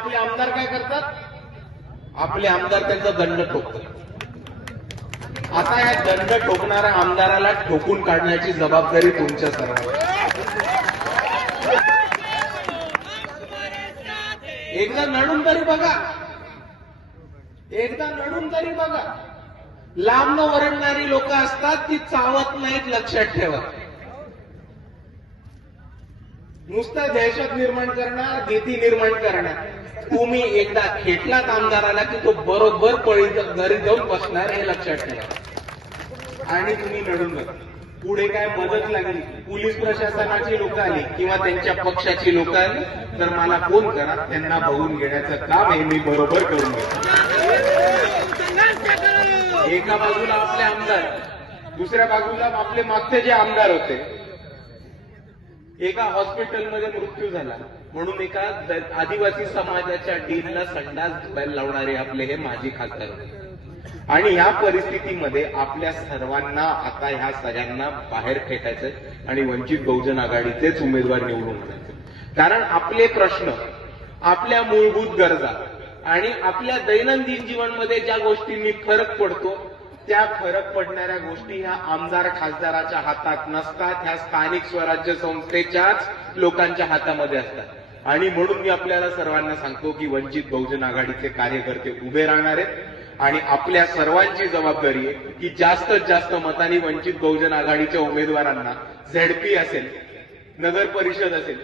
आपले आमदार काय करतात? आपले आमदार त्यांचा दंड ठोकतात. आता या दंड ठोकणाऱ्या आमदाराला ठोकून काढण्याची जबाबदारी तुमच्या सर्वांची एकदा नडून तरी बघा. एकदा नडून तरी बघा. लांब न वरडणारी लोक असतात ती चावत नाहीत लक्षात ठेवा. नुसतं दहशत निर्माण करणार भीती निर्माण करणार. तुम्ही एकदा खेटलात आमदाराला की तो बरोबर पळी घरी जाऊन बसणार हे लक्षात ठेवा. आणि तुम्ही लढून बघा पुढे काय मदत लागली? पोलीस प्रशासनाची लोक आली किंवा त्यांच्या पक्षाची लोक आली? तर मला फोन करा. त्यांना बघून घेण्याचं काम हे मी बरोबर करून घेतो. एका बाजूला आपले आमदार दुसऱ्या बाजूला आपले मागचे जे आमदार होते एका हॉस्पिटलमध्ये मृत्यू झाला. म्हणून एका आदिवासी समाजाच्या डीलला संडास धुवायला लावणारे आपले हे माजी खासदार आणि या परिस्थितीमध्ये आपल्या सर्वांना आता ह्या सगळ्यांना बाहेर फेकायचंय आणि वंचित बहुजन आघाडीचेच उमेदवार निवडून आणायचे. कारण आपले प्रश्न आपल्या मूलभूत गरजा आणि आपल्या दैनंदिन जीवनमध्ये ज्या गोष्टींनी फरक पडतो त्या फरक पडणाऱ्या गोष्टी ह्या आमदार खासदाराच्या हातात नसतात ह्या स्थानिक स्वराज्य संस्थेच्याच लोकांच्या हातामध्ये असतात. आणि म्हणून मी आपल्याला सर्वांना सांगतो की वंचित बहुजन आघाडीचे कार्यकर्ते उभे राहणार आहेत. आणि आपल्या सर्वांची जबाबदारी आहे की जास्तीत जास्त मतांनी वंचित बहुजन आघाडीच्या उमेदवारांना झेडपी असेल नगर परिषद असेल